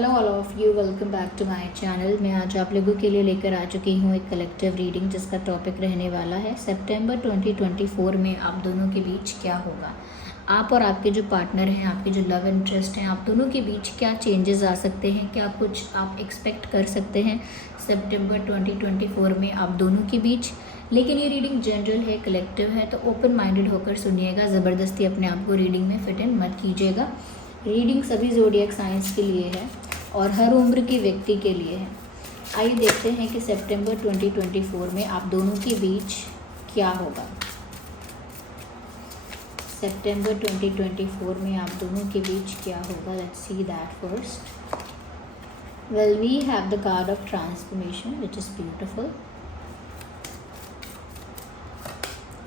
Hello all of you, welcome back to my channel. मैं आज आप लोगों के लिए लेकर आ चुकी हूँ एक कलेक्टिव रीडिंग जिसका टॉपिक रहने वाला है सितंबर 2024 में आप दोनों के बीच क्या होगा। आप और आपके जो पार्टनर हैं, आपके जो लव इंटरेस्ट हैं, आप दोनों के बीच क्या चेंजेस आ सकते हैं, क्या कुछ आप एक्सपेक्ट कर सकते हैं सितंबर 2024 में आप दोनों के बीच। लेकिन ये रीडिंग जनरल है, कलेक्टिव है, तो ओपन माइंडेड होकर सुनिएगा। ज़बरदस्ती अपने आप को रीडिंग में फिट इन मत कीजिएगा। रीडिंग सभी ज़ोडिएक साइंस के लिए है और हर उम्र के व्यक्ति के लिए है। आइए देखते हैं कि सितंबर 2024 में आप दोनों के बीच क्या होगा। सितंबर 2024 में आप दोनों के बीच क्या होगा। Let's see that first. Well, we have the card of transformation which is beautiful,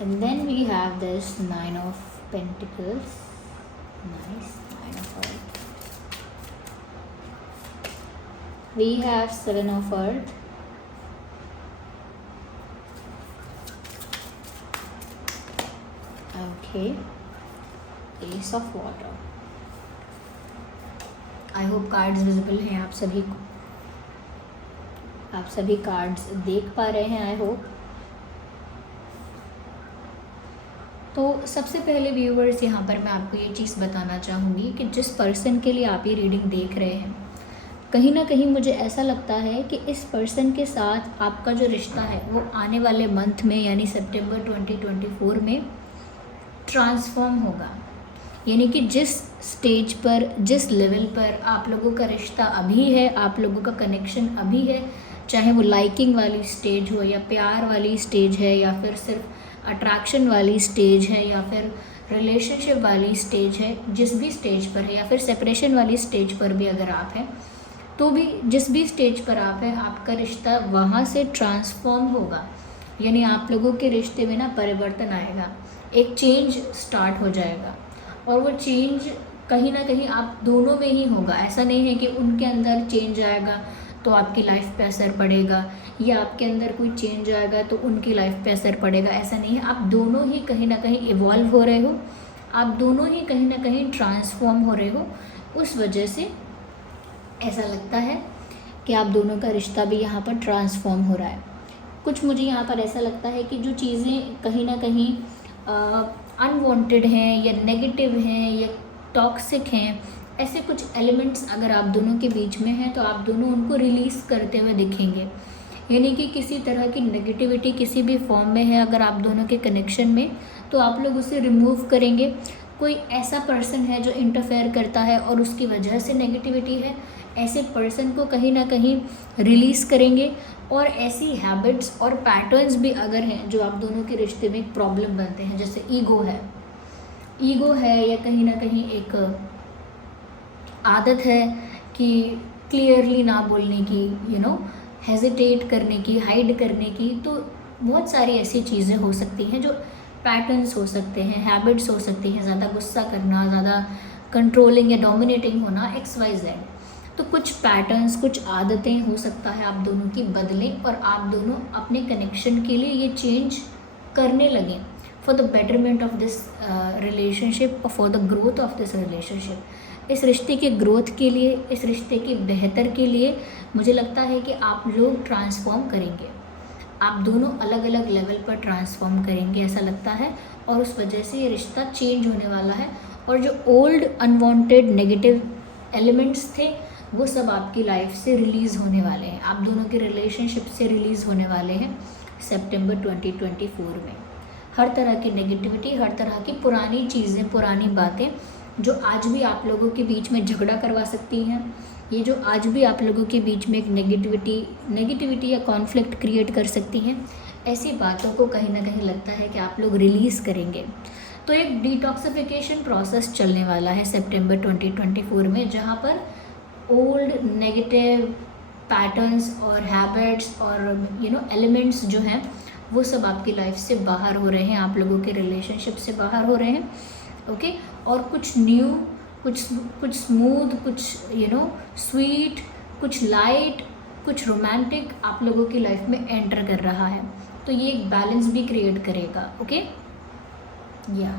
and then we have this 9 of Pentacles. Nice, 9 of Earth. We have 7 of Earth. Okay, Ace of Water. I hope cards visible हैं आप सभी को, आप सभी cards देख पा रहे हैं। I hope. तो सबसे पहले व्यूवर्स, यहाँ पर मैं आपको ये चीज़ बताना चाहूँगी कि जिस पर्सन के लिए आप ये रीडिंग देख रहे हैं, कहीं ना कहीं मुझे ऐसा लगता है कि इस पर्सन के साथ आपका जो रिश्ता है वो आने वाले मंथ में यानी सितंबर 2024 में ट्रांसफॉर्म होगा। यानी कि जिस स्टेज पर, जिस लेवल पर आप लोगों का रिश्ता अभी है, आप लोगों का कनेक्शन अभी है, चाहे वो लाइकिंग वाली स्टेज हो या प्यार वाली स्टेज है या फिर सिर्फ अट्रैक्शन वाली स्टेज है या फिर रिलेशनशिप वाली स्टेज है, जिस भी स्टेज पर है, या फिर सेपरेशन वाली स्टेज पर भी अगर आप हैं, तो भी जिस भी स्टेज पर आप हैं, आपका रिश्ता वहाँ से ट्रांसफॉर्म होगा। यानी आप लोगों के रिश्ते में ना परिवर्तन आएगा, एक चेंज स्टार्ट हो जाएगा। और वो चेंज कहीं ना कहीं आप दोनों में ही होगा। ऐसा नहीं है कि उनके अंदर चेंज आएगा तो आपकी लाइफ पे असर पड़ेगा, या आपके अंदर कोई चेंज आएगा तो उनकी लाइफ पे असर पड़ेगा। ऐसा नहीं है, आप दोनों ही कहीं ना कहीं इवॉल्व हो रहे हो, आप दोनों ही कहीं ना कहीं ट्रांसफॉर्म हो रहे हो। उस वजह से ऐसा लगता है कि आप दोनों का रिश्ता भी यहाँ पर ट्रांसफॉर्म हो रहा है। कुछ मुझे यहाँ पर ऐसा लगता है कि जो चीज़ें कहीं ना कहीं अनवांटेड हैं या नेगेटिव हैं या टॉक्सिक हैं, ऐसे कुछ एलिमेंट्स अगर आप दोनों के बीच में हैं तो आप दोनों उनको रिलीज़ करते हुए दिखेंगे। यानी कि किसी तरह की नेगेटिविटी किसी भी फॉर्म में है अगर आप दोनों के कनेक्शन में, तो आप लोग उसे रिमूव करेंगे। कोई ऐसा पर्सन है जो इंटरफेयर करता है और उसकी वजह से नेगेटिविटी है, ऐसे पर्सन को कहीं ना कहीं रिलीज़ करेंगे। और ऐसी हैबिट्स और पैटर्न्स भी अगर हैं जो आप दोनों के रिश्ते में एक प्रॉब्लम बनते हैं, जैसे ईगो है या कहीं ना कहीं एक आदत है कि क्लियरली ना बोलने की, हेजिटेट करने की, हाइड करने की, तो बहुत सारी ऐसी चीज़ें हो सकती हैं जो पैटर्न्स हो सकते हैं, हैबिट्स हो सकती हैं, ज़्यादा गुस्सा करना, ज़्यादा कंट्रोलिंग या डोमिनेटिंग होना, XYZ। तो कुछ पैटर्न्स, कुछ आदतें हो सकता है आप दोनों की बदलें और आप दोनों अपने कनेक्शन के लिए ये चेंज करने लगें for the betterment of this relationship और for the growth of this relationship. इस रिश्ते के ग्रोथ के लिए, इस रिश्ते के बेहतर के लिए मुझे लगता है कि आप लोग ट्रांसफॉर्म करेंगे, आप दोनों अलग अलग लेवल पर ट्रांसफॉर्म करेंगे ऐसा लगता है। और उस वजह से ये रिश्ता चेंज होने वाला है और जो ओल्ड अनवांटेड नेगेटिव एलिमेंट्स थे वो सब आपकी लाइफ से रिलीज़ होने वाले हैं, आप दोनों के रिलेशनशिप से रिलीज़ होने वाले हैं सितंबर 2024 में। हर तरह की नेगेटिविटी, हर तरह की पुरानी चीज़ें, पुरानी बातें जो आज भी आप लोगों के बीच में झगड़ा करवा सकती हैं, ये जो आज भी आप लोगों के बीच में एक नेगेटिविटी या कॉन्फ्लिक्ट क्रिएट कर सकती हैं, ऐसी बातों को कहीं ना कहीं लगता है कि आप लोग रिलीज़ करेंगे। तो एक डिटॉक्सिफिकेशन प्रोसेस चलने वाला है सितंबर 2024 में, जहाँ पर ओल्ड नेगेटिव पैटर्न्स और हैबिट्स और एलिमेंट्स जो हैं वो सब आपकी लाइफ से बाहर हो रहे हैं, आप लोगों के रिलेशनशिप से बाहर हो रहे हैं। ओके, और कुछ न्यू, कुछ स्मूथ, कुछ स्वीट, कुछ लाइट, कुछ रोमांटिक आप लोगों की लाइफ में एंटर कर रहा है। तो ये एक बैलेंस भी क्रिएट करेगा। ओके,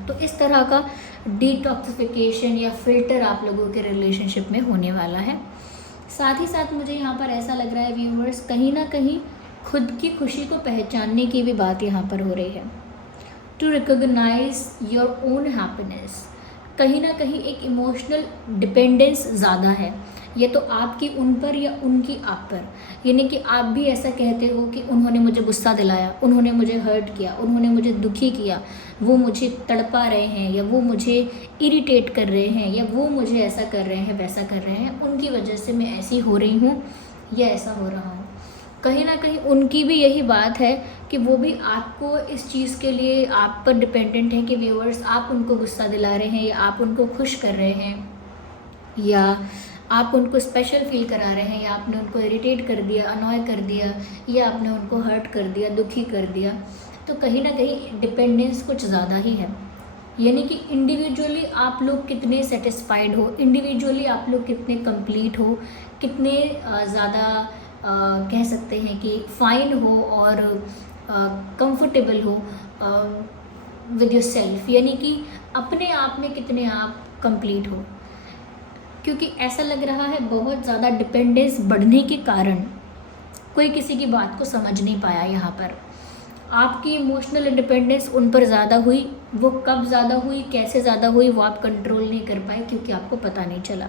तो इस तरह का डिटॉक्सिफिकेशन या फिल्टर आप लोगों के रिलेशनशिप में होने वाला है साथ ही साथ मुझे यहाँ पर ऐसा लग रहा है व्यूअर्स, कहीं ना कहीं खुद की खुशी को पहचानने की भी बात यहाँ पर हो रही है। To recognise your own happiness, कहीं ना कहीं एक इमोशनल डिपेंडेंस ज़्यादा है, ये तो आपकी उन पर या उनकी आप पर। यानी कि आप भी ऐसा कहते हो कि उन्होंने मुझे गुस्सा दिलाया, उन्होंने मुझे हर्ट किया, उन्होंने मुझे दुखी किया, वो मुझे तड़पा रहे हैं, या वो मुझे इरिटेट कर रहे हैं, या वो मुझे ऐसा कर रहे हैं, वैसा कर रहे हैं, उनकी वजह से मैं ऐसी हो रही हूँ या ऐसा हो रहा हूँ। कहीं ना कहीं उनकी भी यही बात है कि वो भी आपको इस चीज़ के लिए आप पर डिपेंडेंट है कि व्यूअर्स आप उनको गुस्सा दिला रहे हैं, या आप उनको खुश कर रहे हैं, या आप उनको स्पेशल फील करा रहे हैं, या आपने उनको इरिटेट कर दिया, अनॉय कर दिया, या आपने उनको हर्ट कर दिया, दुखी कर दिया। तो कहीं ना कहीं डिपेंडेंस कुछ ज़्यादा ही है। यानी कि इंडिविजुअली आप लोग कितने सेटिस्फाइड हो, इंडिविजुअली आप लोग कितने कंप्लीट हो, कितने ज़्यादा कह सकते हैं कि फाइन हो और कंफर्टेबल हो विद योर सेल्फ, यानी कि अपने आप में कितने आप कंप्लीट हो। क्योंकि ऐसा लग रहा है बहुत ज़्यादा डिपेंडेंस बढ़ने के कारण कोई किसी की बात को समझ नहीं पाया। यहाँ पर आपकी इमोशनल इंडिपेंडेंस उन पर ज़्यादा हुई, वो कब ज़्यादा हुई, कैसे ज़्यादा हुई, वो आप कंट्रोल नहीं कर पाए क्योंकि आपको पता नहीं चला।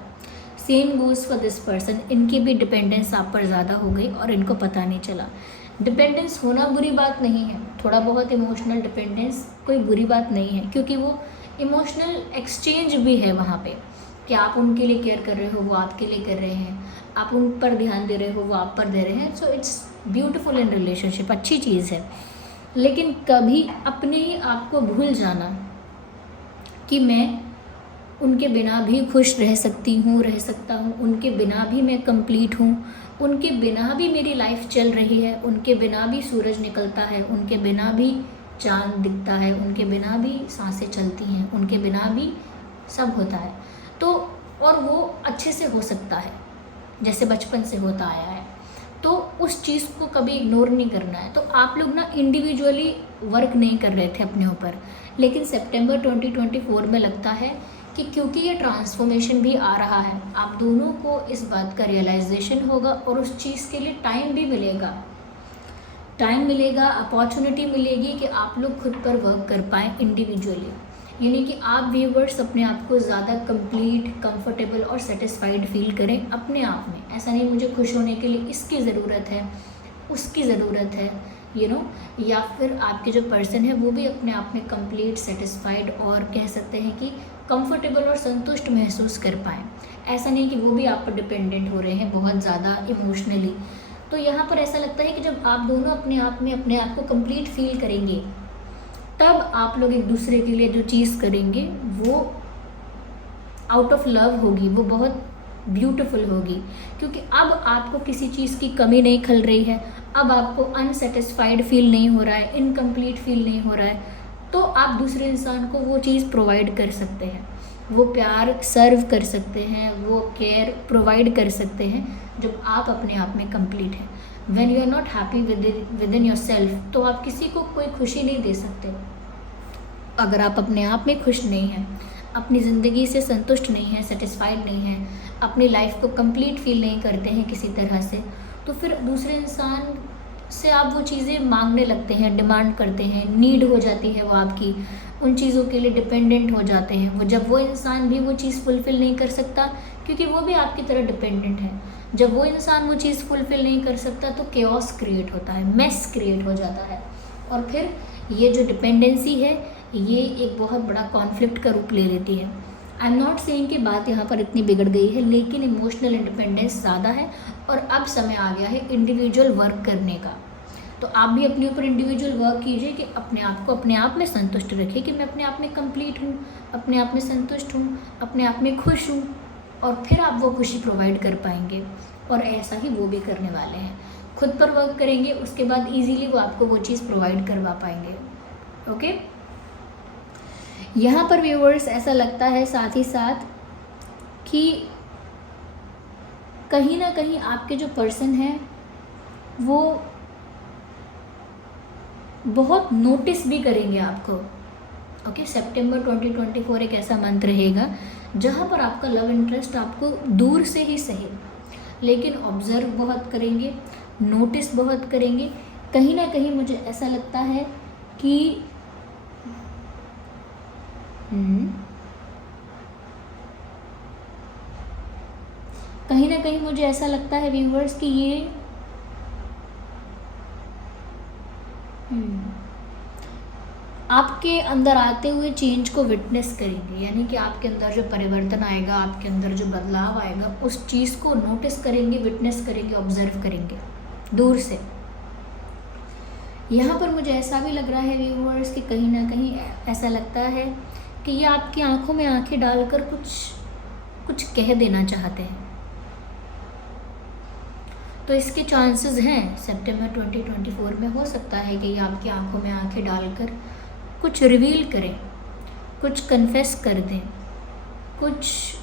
Same goes for this person, इनकी भी डिपेंडेंस आप पर ज़्यादा हो गई और इनको पता नहीं चला। डिपेंडेंस होना बुरी बात नहीं है, थोड़ा बहुत इमोशनल डिपेंडेंस कोई बुरी बात नहीं है, क्योंकि वो इमोशनल एक्सचेंज भी है वहाँ पे कि आप उनके लिए केयर कर रहे हो, वो आपके लिए कर रहे हैं, आप उन पर ध्यान दे रहे हो, वो आप पर दे रहे हैं। So it's beautiful in relationship, अच्छी चीज़ है। लेकिन कभी अपने ही आप को भूल जाना कि मैं उनके बिना भी खुश रह सकती हूँ, रह सकता हूँ, उनके बिना भी मैं कंप्लीट हूँ, उनके बिना भी मेरी लाइफ चल रही है, उनके बिना भी सूरज निकलता है, उनके बिना भी चांद दिखता है, उनके बिना भी सांसें चलती हैं, उनके बिना भी सब होता है। तो और वो अच्छे से हो सकता है जैसे बचपन से होता आया है, तो उस चीज़ को कभी इग्नोर नहीं करना है। तो आप लोग ना इंडिविजुअली वर्क नहीं कर रहे थे अपने ऊपर, लेकिन सितंबर 2024 में लगता है कि क्योंकि ये ट्रांसफॉर्मेशन भी आ रहा है, आप दोनों को इस बात का रियलाइजेशन होगा और उस चीज़ के लिए टाइम भी मिलेगा, अपॉर्चुनिटी मिलेगी कि आप लोग खुद पर वर्क कर पाएँ इंडिविजुअली। यानी कि आप व्यूवर्स अपने आप को ज़्यादा कंप्लीट, कंफर्टेबल और सेटिस्फाइड फील करें अपने आप में। ऐसा नहीं मुझे खुश होने के लिए इसकी ज़रूरत है, उसकी ज़रूरत है, या फिर आपके जो पर्सन है वो भी अपने आप में कंप्लीट, सेटिस्फाइड और कह सकते हैं कि कंफर्टेबल और संतुष्ट महसूस कर पाएँ। ऐसा नहीं कि वो भी आप पर डिपेंडेंट हो रहे हैं बहुत ज़्यादा इमोशनली। तो यहाँ पर ऐसा लगता है कि जब आप दोनों अपने आप में अपने आप को कंप्लीट फील करेंगे, तब आप लोग एक दूसरे के लिए जो चीज़ करेंगे वो आउट ऑफ लव होगी, वो बहुत ब्यूटीफुल होगी, क्योंकि अब आपको किसी चीज़ की कमी नहीं खल रही है, अब आपको अनसेटिस्फाइड फील नहीं हो रहा है, इनकम्प्लीट फील नहीं हो रहा है, तो आप दूसरे इंसान को वो चीज़ प्रोवाइड कर सकते हैं, वो प्यार सर्व कर सकते हैं, वो केयर प्रोवाइड कर सकते हैं जब आप अपने आप में कंप्लीट हैं। When you are not happy within yourself, तो आप किसी को कोई खुशी नहीं दे सकते। अगर आप अपने आप में खुश नहीं हैं, अपनी ज़िंदगी से संतुष्ट नहीं हैं, सेटिस्फाइड नहीं हैं, अपनी लाइफ को कंप्लीट फील नहीं करते हैं किसी तरह से, तो फिर दूसरे इंसान से आप वो चीज़ें मांगने लगते हैं, डिमांड करते हैं, नीड हो जाती है वो आपकी, उन चीज़ों के लिए डिपेंडेंट हो जाते हैं। वो जब वो इंसान भी वो चीज़ फुलफ़िल नहीं कर सकता, क्योंकि वो भी आपकी तरह डिपेंडेंट है, जब वो इंसान वो चीज़ फुलफ़िल नहीं कर सकता तो केओस क्रिएट होता है, मेस क्रिएट हो जाता है, और फिर ये जो डिपेंडेंसी है ये एक बहुत बड़ा कॉन्फ्लिक्ट का रूप ले लेती है। आई एम नॉट सेइंग कि बात यहाँ पर इतनी बिगड़ गई है, लेकिन इमोशनल इंडिपेंडेंस ज़्यादा है और अब समय आ गया है इंडिविजुअल वर्क करने का। तो आप भी अपने ऊपर इंडिविजुअल वर्क कीजिए कि अपने आप को अपने आप में संतुष्ट रखिए कि मैं अपने आप में कंप्लीट हूँ, अपने आप में संतुष्ट हूँ, अपने आप में खुश हूँ, और फिर आप वो खुशी प्रोवाइड कर पाएंगे। और ऐसा ही वो भी करने वाले हैं, खुद पर वर्क करेंगे, उसके बाद इजीली वो आपको वो चीज़ प्रोवाइड करवा पाएंगे। ओके, यहाँ पर व्यूअर्स ऐसा लगता है साथ ही साथ कि कहीं ना कहीं आपके जो पर्सन हैं वो बहुत नोटिस भी करेंगे आपको। ओके, सितंबर 2024 एक ऐसा मंथ रहेगा जहाँ पर आपका लव इंटरेस्ट आपको दूर से ही सही, लेकिन ऑब्ज़र्व बहुत करेंगे, नोटिस बहुत करेंगे। कहीं ना कहीं मुझे ऐसा लगता है कि कहीं ना कहीं मुझे ऐसा लगता है व्यूवर्स कि ये आपके अंदर आते हुए चेंज को विटनेस करेंगे, यानी कि आपके अंदर जो परिवर्तन आएगा, आपके अंदर जो बदलाव आएगा, उस चीज़ को नोटिस करेंगे, विटनेस करेंगे, ऑब्जर्व करेंगे दूर से। यहाँ पर मुझे ऐसा भी लग रहा है व्यूअर्स कि कहीं ना कहीं ऐसा लगता है कि ये आपकी आंखों में आंखें डालकर कुछ कह देना चाहते हैं। तो इसके चांसेस हैं सितंबर 2024 में, हो सकता है कि ये आपकी आंखों में आंखें डालकर कुछ रिवील करें, कुछ कन्फेस कर दें, कुछ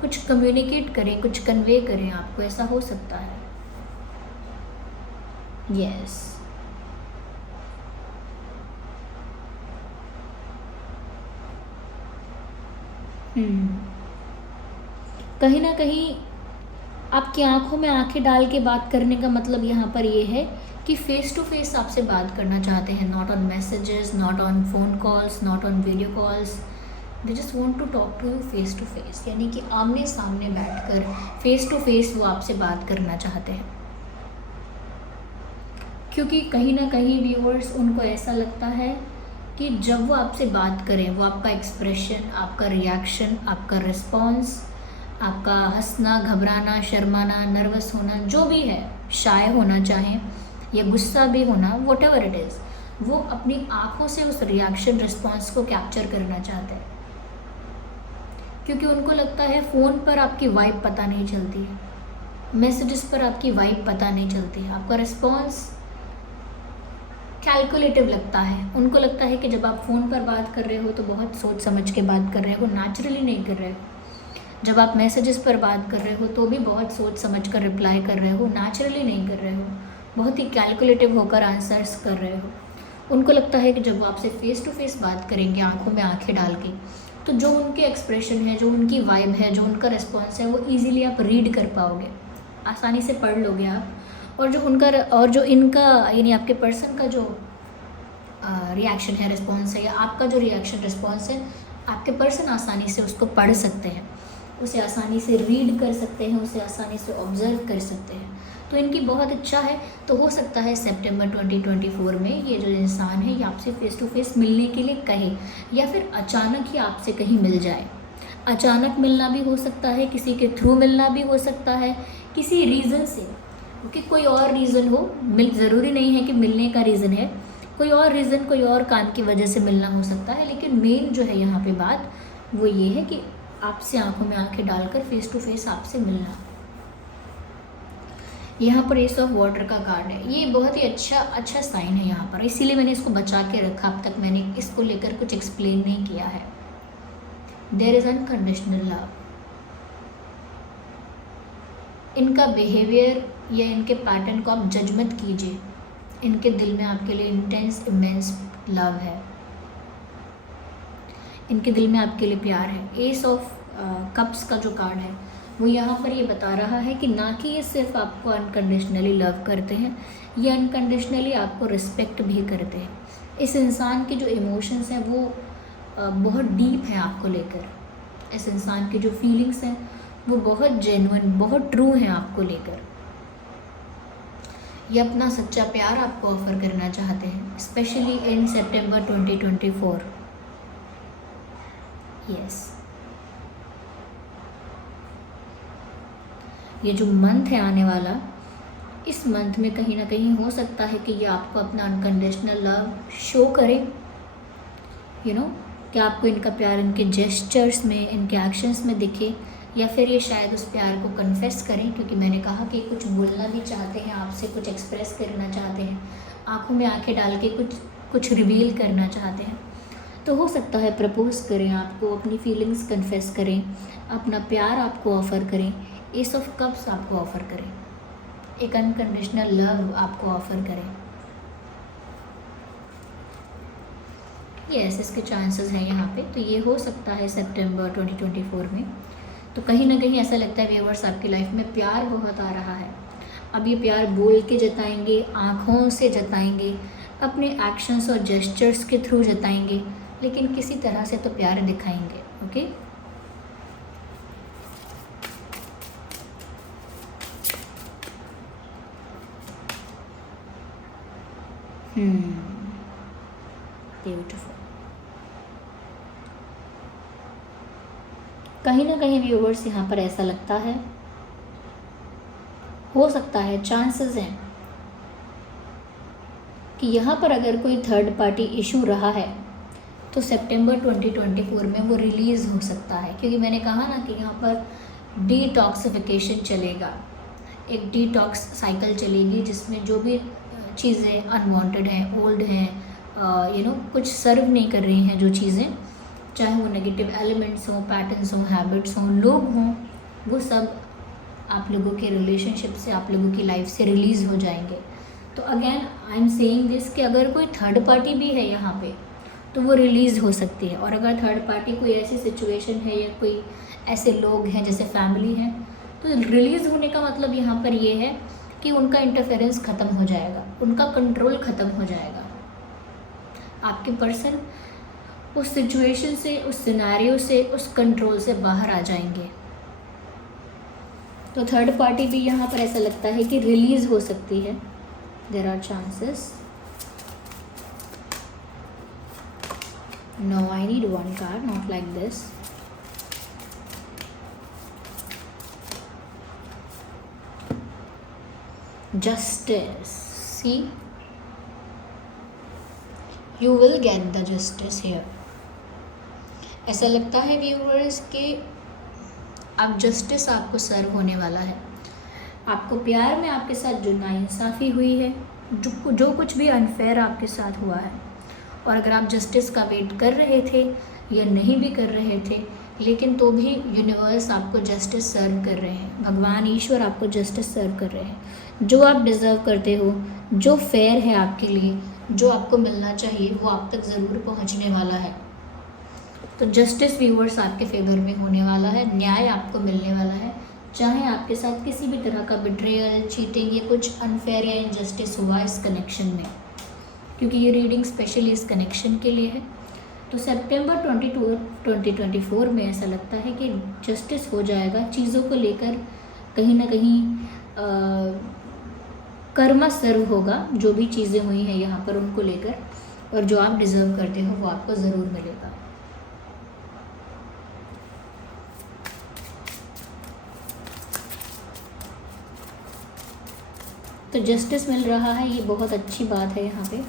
कुछ कम्युनिकेट करें, कुछ कन्वे करें आपको, ऐसा हो सकता है। यस कहीं ना कहीं आपकी आंखों में आंखें डाल के बात करने का मतलब यहाँ पर ये है कि फेस टू फेस आपसे बात करना चाहते हैं, not on messages, not on phone calls, not on video calls. They just want to talk to you face to face, यानी कि आमने सामने बैठकर फेस टू फेस वो आपसे बात करना चाहते हैं। क्योंकि कहीं ना कहीं व्यूअर्स, उनको ऐसा लगता है कि जब वो आपसे बात करें, वो आपका एक्सप्रेशन, आपका रिएक्शन, आपका रिस्पॉन्स, आपका हंसना, घबराना, शर्माना, नर्वस होना, जो भी है, शाय होना चाहें या गुस्सा भी होना, व्हाटएवर इट इज़, वो अपनी आँखों से उस रिएक्शन, रिस्पॉन्स को कैप्चर करना चाहते हैं। क्योंकि उनको लगता है फ़ोन पर आपकी वाइब पता नहीं चलती है, मैसेजेस पर आपकी वाइब पता नहीं चलती है, आपका रिस्पॉन्स कैलकुलेटिव लगता है। उनको लगता है कि जब आप फ़ोन पर बात कर रहे हो तो बहुत सोच समझ के बात कर रहे हो, नेचुरली नहीं कर रहे हो। जब आप मैसेजेस पर बात कर रहे हो तो भी बहुत सोच समझ कर रिप्लाई कर रहे हो, नेचुरली नहीं कर रहे हो, बहुत ही कैलकुलेटिव होकर आंसर्स कर रहे हो। उनको लगता है कि जब वो आपसे फ़ेस टू फेस बात करेंगे, आंखों में आंखें डाल के, तो जो उनके एक्सप्रेशन है, जो उनकी वाइब है, जो उनका रिस्पॉन्स है, वो ईजिली आप रीड कर पाओगे, आसानी से पढ़ लोगे आप। और जो इनका यानी आपके पर्सन का जो रिएक्शन है, रिस्पॉन्स है, या आपका जो रिएक्शन रिस्पॉन्स है, आपके पर्सन आसानी से उसको पढ़ सकते हैं, उसे आसानी से रीड कर सकते हैं, उसे आसानी से ऑब्ज़र्व कर सकते हैं। तो इनकी बहुत इच्छा है, तो हो सकता है सितंबर 2024 में ये जो इंसान है ये आपसे फ़ेस टू फेस मिलने के लिए कहे, या फिर अचानक ही आपसे कहीं मिल जाए। अचानक मिलना भी हो सकता है, किसी के थ्रू मिलना भी हो सकता है, किसी रीज़न से, क्योंकि कोई और रीज़न हो, ज़रूरी नहीं है कि मिलने का रीज़न है, कोई और रीज़न, कोई और काम की वजह से मिलना हो सकता है। लेकिन मेन जो है यहाँ पे बात वो ये है कि आपसे आंखों में आंखें डालकर फ़ेस टू फेस आपसे मिलना। यहाँ पर एस ऑफ वाटर का कार्ड है, ये बहुत ही अच्छा साइन है यहाँ पर, इसीलिए मैंने इसको बचा के रखा। अब तक मैंने इसको लेकर कुछ एक्सप्लेन नहीं किया है। There is unconditional love. इनका बिहेवियर या इनके पैटर्न को आप जज मत कीजिए, इनके दिल में आपके लिए इंटेंस इमेंस लव है, इनके दिल में आपके लिए प्यार है। एस ऑफ कप्स का जो कार्ड है वो यहाँ पर ये बता रहा है कि ना कि ये सिर्फ आपको अनकंडीशनली लव करते हैं, ये अनकंडीशनली आपको रिस्पेक्ट भी करते हैं। इस इंसान के जो इमोशंस हैं वो बहुत डीप हैं आपको लेकर। इस इंसान की जो फीलिंग्स हैं वो बहुत जेन्युइन, बहुत ट्रू हैं आपको लेकर। ये अपना सच्चा प्यार आपको ऑफ़र करना चाहते हैं, स्पेशली इन सितंबर 2024। यस, ये जो मंथ है आने वाला, इस मंथ में कहीं ना कहीं हो सकता है कि ये आपको अपना अनकंडीशनल लव शो करें, कि आपको इनका प्यार इनके जेस्चर्स में, इनके एक्शंस में दिखे, या फिर ये शायद उस प्यार को कन्फेस करें, क्योंकि मैंने कहा कि कुछ बोलना भी चाहते हैं आपसे, कुछ एक्सप्रेस करना चाहते हैं, आंखों में आंखें डाल के कुछ रिवील करना चाहते हैं। तो हो सकता है प्रपोज करें आपको, अपनी फीलिंग्स कन्फेस करें, अपना प्यार आपको ऑफ़र करें, एस ऑफ कप्स आपको ऑफ़र करें, एक अनकंडीशनल लव आपको ऑफ़र करें। यस, इसके चांसेस हैं यहाँ पे। तो ये हो सकता है सितंबर 2024 में। तो कहीं ना कहीं ऐसा लगता है व्यूअर्स आपकी लाइफ में प्यार बहुत आ रहा है। अब ये प्यार बोल के जताएंगे, आँखों से जताएंगे, अपने एक्शंस और जेस्चर्स के थ्रू जताएंगे, लेकिन किसी तरह से तो प्यार दिखाएंगे। Okay, beautiful. कहीं ना कहीं व्यूअर्स यहाँ पर ऐसा लगता है, हो सकता है, चांसेस हैं कि यहाँ पर अगर कोई थर्ड पार्टी इशू रहा है तो सितंबर 2024 में वो रिलीज़ हो सकता है, क्योंकि मैंने कहा ना कि यहाँ पर डिटॉक्सिफिकेशन चलेगा, एक डिटॉक्स साइकिल चलेगी जिसमें जो भी चीज़ें अनवांटेड हैं, ओल्ड हैं, कुछ सर्व नहीं कर रही हैं जो चीज़ें, चाहे वो नेगेटिव एलिमेंट्स हों, पैटर्न्स हों, हैबिट्स हों, लोग हों, वो सब आप लोगों के रिलेशनशिप से, आप लोगों की लाइफ से रिलीज़ हो जाएंगे। तो again I am saying this कि अगर कोई थर्ड पार्टी भी है यहाँ पे तो वो रिलीज़ हो सकती है। और अगर थर्ड पार्टी कोई ऐसी सिचुएशन है या कोई ऐसे लोग हैं जैसे फैमिली हैं, तो रिलीज़ होने का मतलब यहाँ पर ये है कि उनका इंटरफेरेंस ख़त्म हो जाएगा, उनका कंट्रोल ख़त्म हो जाएगा। आपके पर्सन उस सिचुएशन से, उस सिनेरियो से, उस कंट्रोल से बाहर आ जाएंगे। तो थर्ड पार्टी भी यहाँ पर ऐसा लगता है कि रिलीज़ हो सकती है, there are chances. No, I need one card, not like this. Justice. See, you will get the justice here. ऐसा लगता है व्यूअर्स कि अब जस्टिस आपको सर्व होने वाला है। आपको प्यार में आपके साथ जो नाइंसाफ़ी हुई है, जो कुछ भी अनफेयर आपके साथ हुआ है, और अगर आप जस्टिस का वेट कर रहे थे या नहीं भी कर रहे थे, लेकिन तो भी यूनिवर्स आपको जस्टिस सर्व कर रहे हैं, भगवान ईश्वर आपको जस्टिस सर्व कर रहे हैं। जो आप डिज़र्व करते हो, जो फेयर है आपके लिए, जो आपको मिलना चाहिए, वो आप तक ज़रूर पहुंचने वाला है। तो जस्टिस व्यूअर्स आपके फेवर में होने वाला है, न्याय आपको मिलने वाला है। चाहे आपके साथ किसी भी तरह का बिट्रेयल, चीटिंग या कुछ अनफेयर या इनजस्टिस हुआ इस कनेक्शन में, क्योंकि ये रीडिंग स्पेशली इस कनेक्शन के लिए है। तो सितंबर 2024 में ऐसा लगता है कि जस्टिस हो जाएगा। चीज़ों को लेकर कहीं ना कहीं कर्मा सर्व होगा, जो भी चीज़ें हुई हैं यहाँ पर उनको लेकर, और जो आप डिज़र्व करते हो वो आपको ज़रूर मिलेगा। तो जस्टिस मिल रहा है, ये बहुत अच्छी बात है यहाँ पे।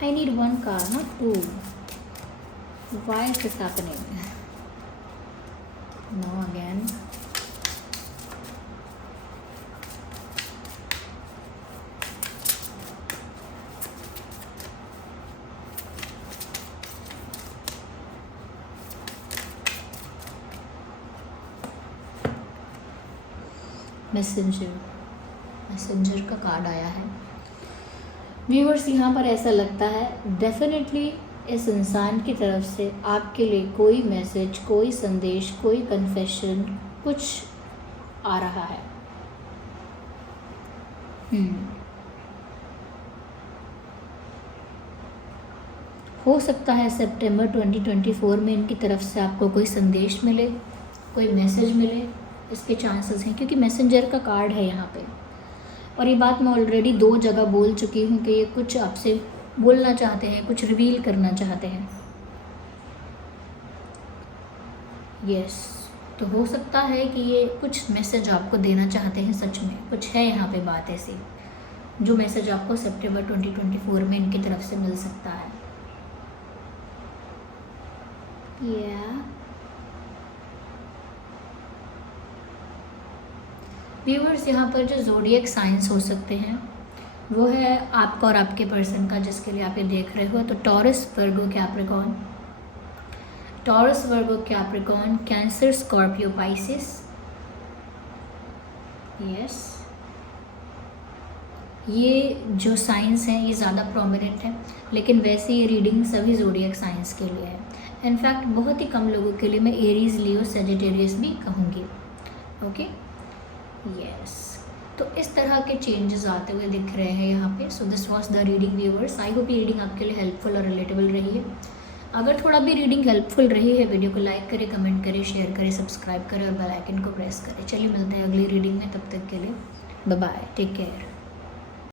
I need one card, not two. Why is this happening? No, again. Messenger का कार्ड आया है। व्यूअर्स, यहाँ पर ऐसा लगता है डेफिनेटली इस इंसान की तरफ से आपके लिए कोई मैसेज, कोई संदेश, कोई कन्फेशन कुछ आ रहा है। हो सकता है सितंबर 2024 में इनकी तरफ से आपको कोई संदेश मिले, कोई मैसेज मिले, इसके चांसेस हैं, क्योंकि मैसेंजर का कार्ड है यहाँ पे। और ये बात मैं ऑलरेडी 2 जगह बोल चुकी हूँ कि ये कुछ आपसे बोलना चाहते हैं, कुछ रिवील करना चाहते हैं। यस, तो हो सकता है कि ये कुछ मैसेज आपको देना चाहते हैं, सच में कुछ है यहाँ पे बात ऐसी, जो मैसेज आपको सितंबर 2024 में इनकी तरफ से मिल सकता है। व्यूअर्स, यहाँ पर जो ज़ोडिएक साइंस हो सकते हैं वो है आपका और आपके पर्सन का, जिसके लिए आप ये देख रहे हो। तो Taurus, Virgo, Capricorn, Taurus, Virgo, Capricorn, Cancer, Scorpio, Pisces, yes, ये जो साइंस हैं ये ज़्यादा प्रोमिनेंट है, लेकिन वैसे ये रीडिंग सभी ज़ोडिएक साइंस के लिए है। इनफैक्ट बहुत ही कम लोगों के लिए मैं एरीज, लियो, सेजिटेरियस भी कहूँगी। ओके, यस, तो इस तरह के चेंजेस आते हुए दिख रहे हैं यहाँ पे। So this was the reading viewers. I hope ये रीडिंग आपके लिए हेल्पफुल और रिलेटेबल रही है। अगर थोड़ा भी रीडिंग हेल्पफुल रही है, वीडियो को लाइक करें, कमेंट करें, शेयर करें, सब्सक्राइब करें और बेल आइकन को प्रेस करें। चलिए मिलते हैं अगली रीडिंग में, तब तक के लिए बाय बाय, टेक केयर।